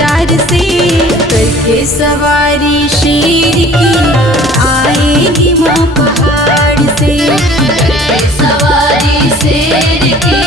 विचार से करके सवारी शेर की आएगी माँ पहाड़ से। करके सवारी शेर की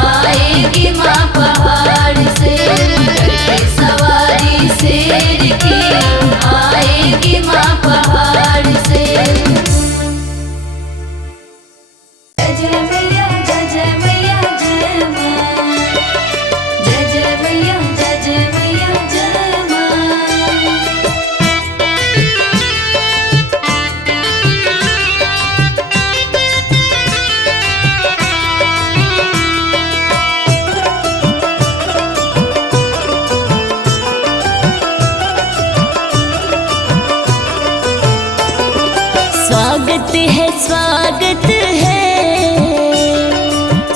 आएगी माँ पहाड़ से। करके सवारी शेर की आएगी माँ पहाड़ से। जय मैया जय मैया जय माँ। जय मैया जय मैया जय माँ। स्वागत है स्वागत है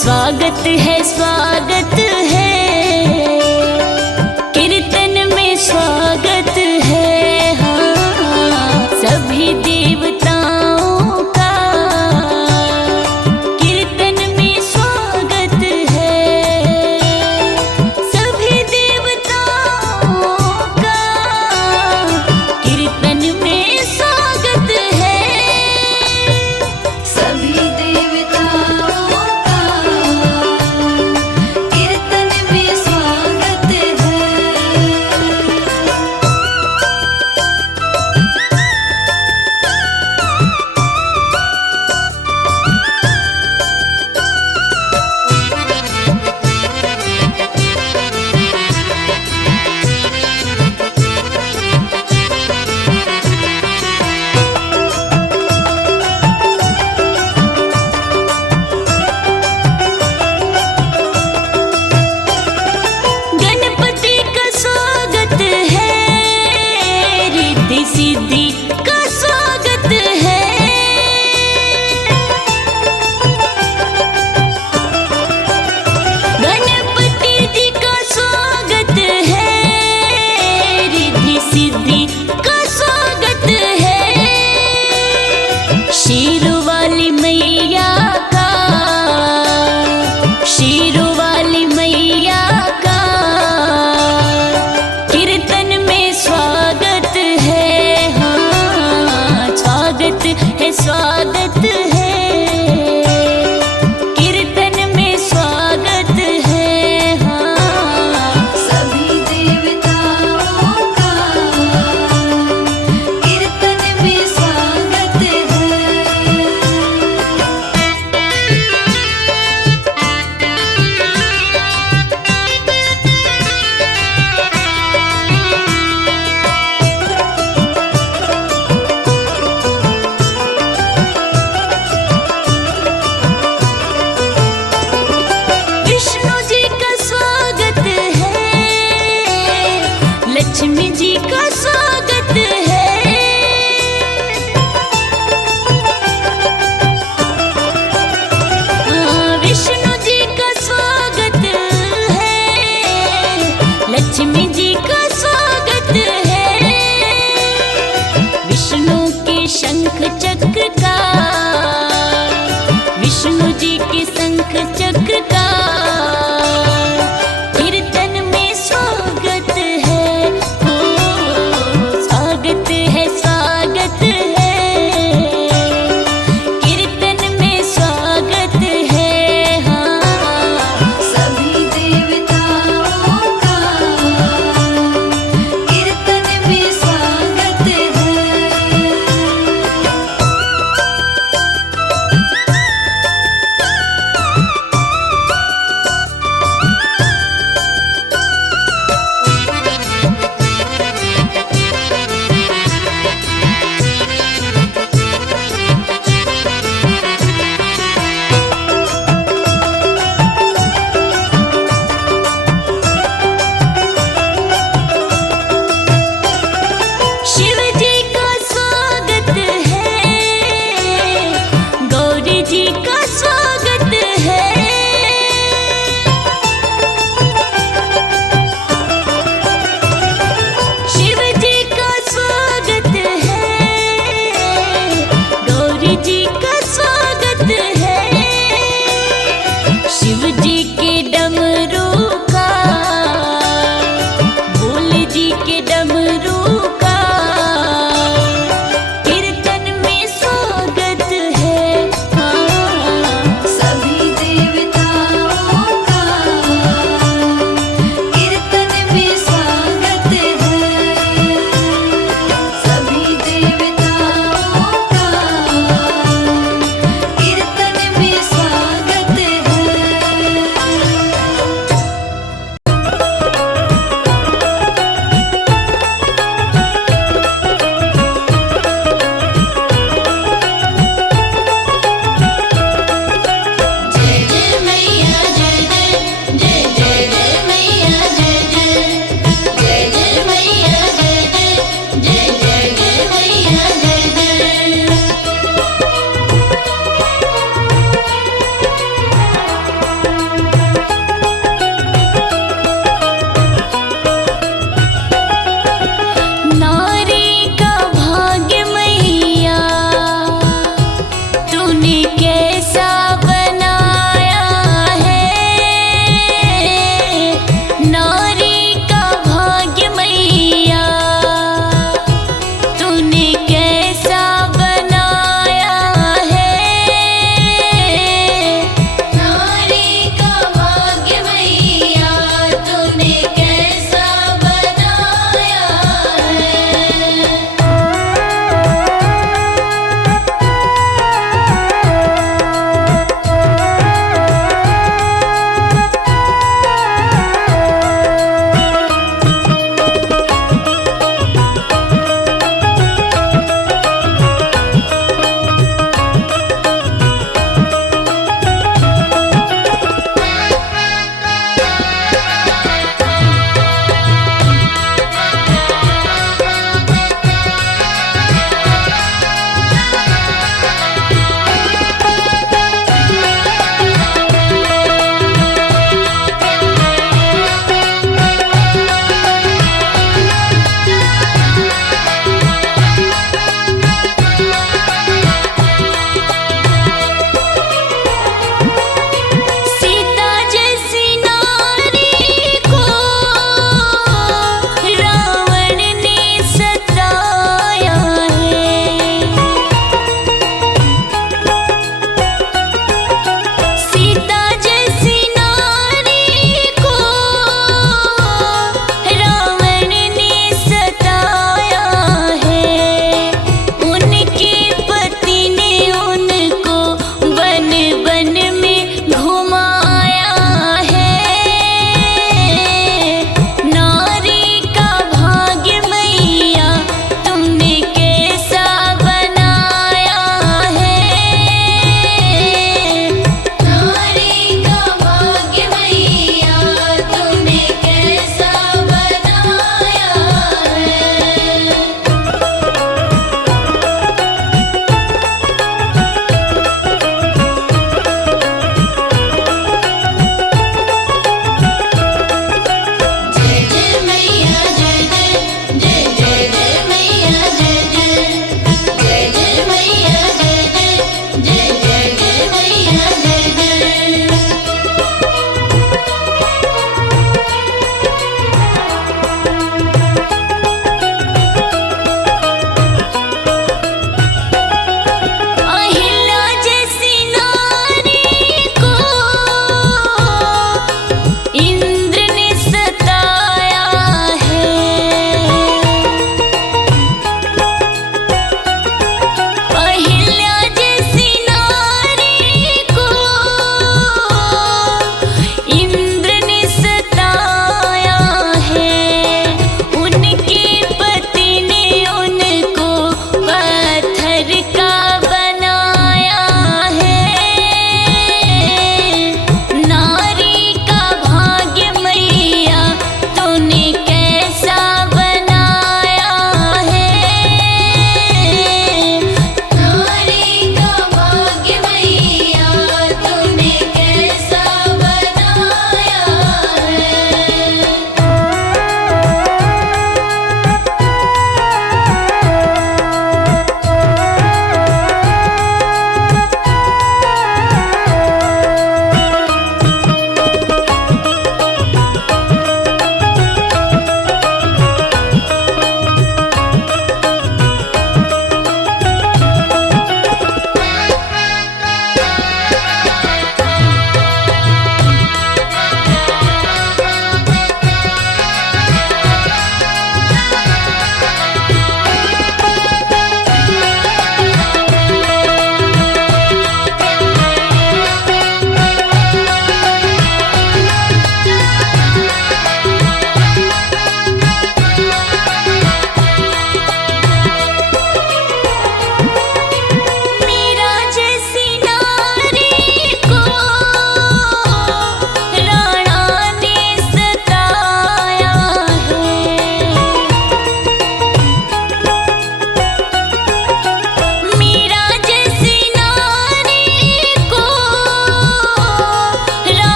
स्वागत है स्वागत है कीर्तन में स्वागत है। हाँ सभी देवताओं का कीर्तन में स्वागत है। सभी देवताओं का कीर्तन में स्वागत है। सभी देवताओं का कीर्तन में स्वागत है। गणपति का स्वागत है रिद्धि सिद्धि का स्वागत है। गणपति जी का स्वागत है रिद्धि सिद्धि का स्वागत है। शेरों वाली मैया का शेरों वाली मैया का कीर्तन में स्वागत है। हाँ स्वागत है स्वागत है कीर्तन में स्वागत है। हाँ सभी देवताओं का कीर्तन में स्वागत है। विष्णु जी का स्वागत है लक्ष्मी जी का स्वागत है। विष्णु जी का स्वागत है लक्ष्मी जी का स्वागत है। विष्णु के शंख चक्र का विष्णु जी के शंख चक्र का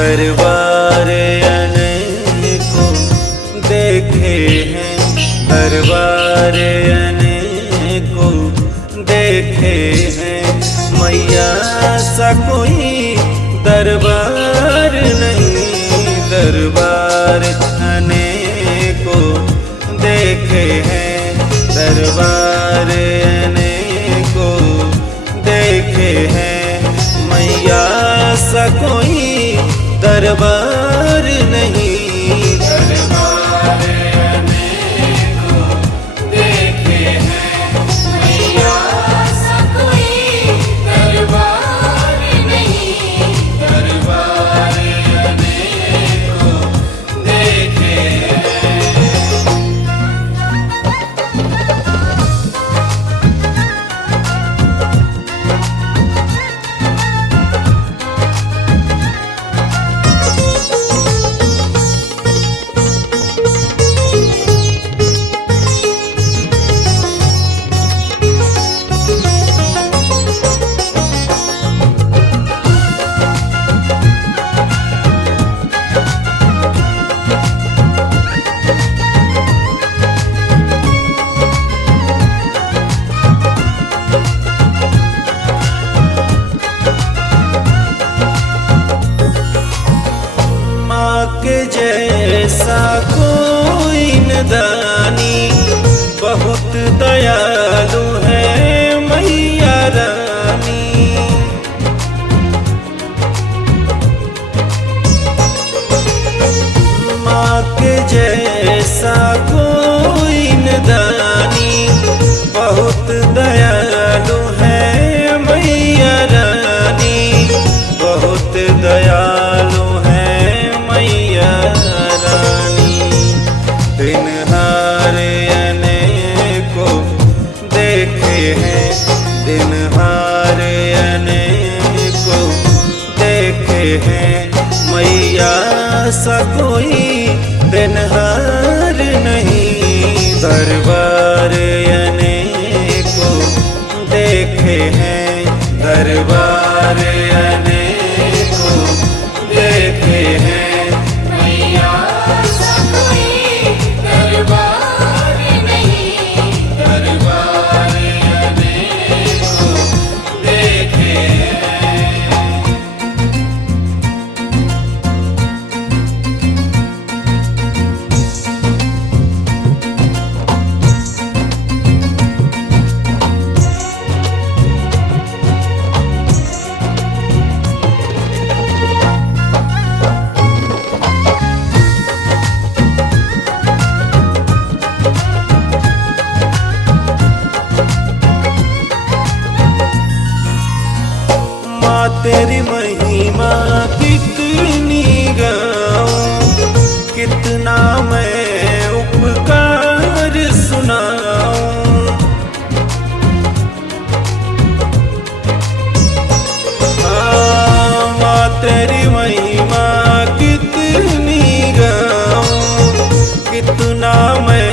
दरबार अनेकों देखे हैं, दरबार अनेकों देखे हैं। मैया सा कोई दरबार नहीं, दरबार अनेकों देखे हैं, दरबार अनेकों देखे हैं। मैया सा कोई दरबार नहीं, दरबार अनेकों देखे हैं। मैया सा कोई दरबार नहीं, दरबार अनेकों देखे हैं। के जैसा कोई न दानी, बहुत दयालु है मैया रानी। माँ के जैसा कोई न दानी, बहुत दयालु है मैया रानी, बहुत दयालु है मैया रानी। दिनहार अनेकों देखे हैं, दिनहार अनेकों देखे हैं। मैया सा कोई दिनहार नहीं, दरबार अनेकों देखे हैं, दरबार अनेकों देखे हैं। मैया सा कोई दरबार नहीं, दरबार अनेकों देखे हैं। तेरी महिमा कितनी गाऊं, कितना मैं उपकार सुनाऊं। माँ तेरी महिमा कितनी गाऊं, कितना मैं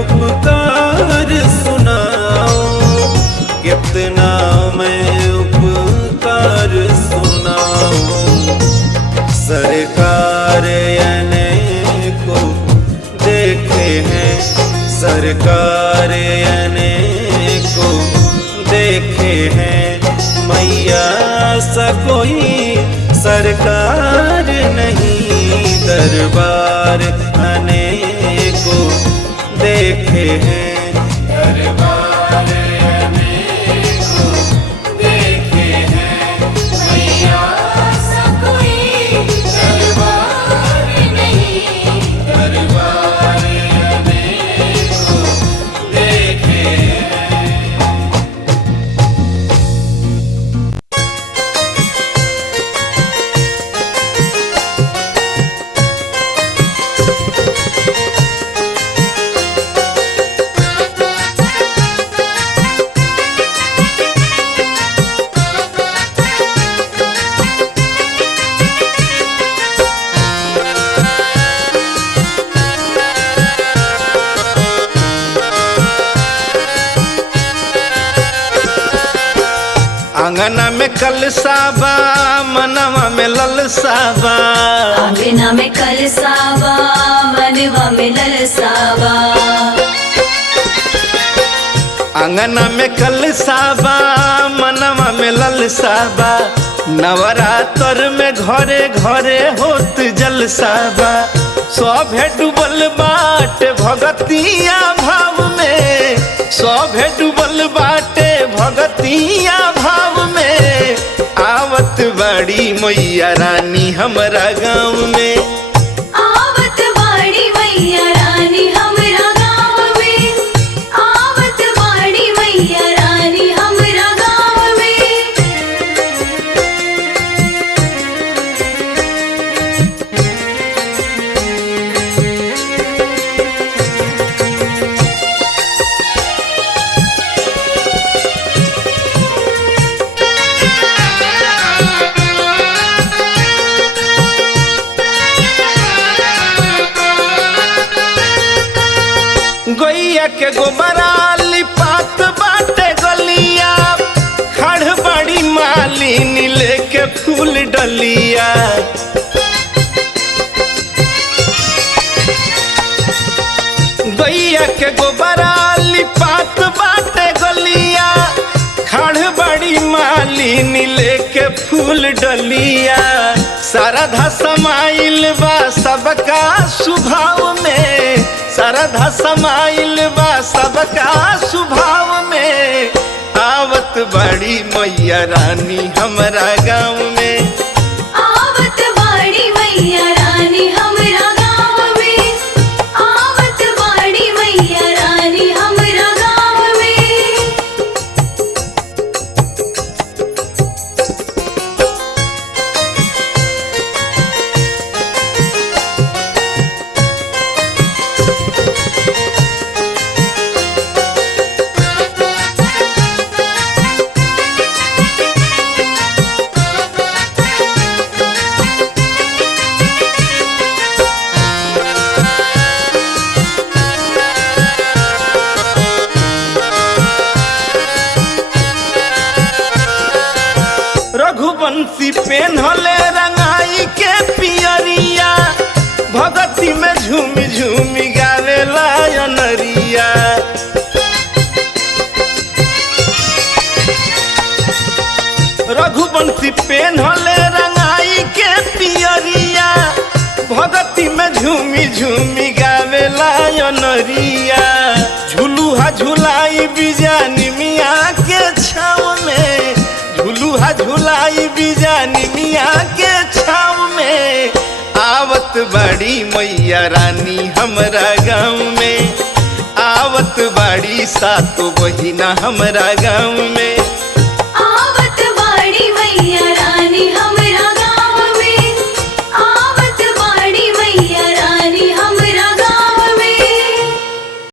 उपकार सुनाऊं, कितना मैं सुनाऊं। सरकार अनेकों देखे हैं, सरकार अनेकों देखे हैं। मैया सा कोई सरकार नहीं, दरबार अनेकों देखे हैं, दरबार अनेकों देखे हैं। मैया सा कोई दरबार नहीं, दरबार अनेकों देखे हैं। अंगना में कलसाबा मनवा में ललसाबा, अंगना में कलसावा मनवा में ललसावा, अंगना में कलसाबा मनवा में ललसाबा, नवरात्र में घरे घरे होत जलसाबा। सभे डूबल बाटे भगतिया भाव में, सभे डूबल बाटे भगतिया भाव में, आवत बड़ी मैया रानी हमरा गाँव में, आवत बाड़ी मैया रानी हमरा गाँव में, आवत बाड़ी मैया रानी हमरा गाँव में। गैया के गोबरा लिपात बाटे गलिया, खड़ बड़ी मालिनी लेके फूल डलिया। गैया के गोबरा लिपात बाटे गलिया, खड़ बड़ी मालिनी लेके फूल डलिया। सरधा समाइल बा सबका स्वभाव में, सरधा समाइल बा सबका स्वभाव में, आवत बड़ी मैया रानी हमरा गाँव में, आवत बाड़ी मैया रानी हमरा गाँव में, आवत बाड़ी मैया रानी हमरा गाँव में। रघुवंशी पेन्हले रंगाई के पियरिया, भगती में झूमी झूमी गावेला अनरिया। रघुवंशी पेन्हले रंगाई के पियरिया, भगती में झूमी झूमी गावेला अनरिया। झुलुहा झुलाई बिजानी मिया के छाव में, झुलुहा झुलाई बिजानी मिया के छाव में, आवत बड़ी मैया रानी हमरा गाँव में, आवत बड़ी सातो बहिना हमरा गाँव में।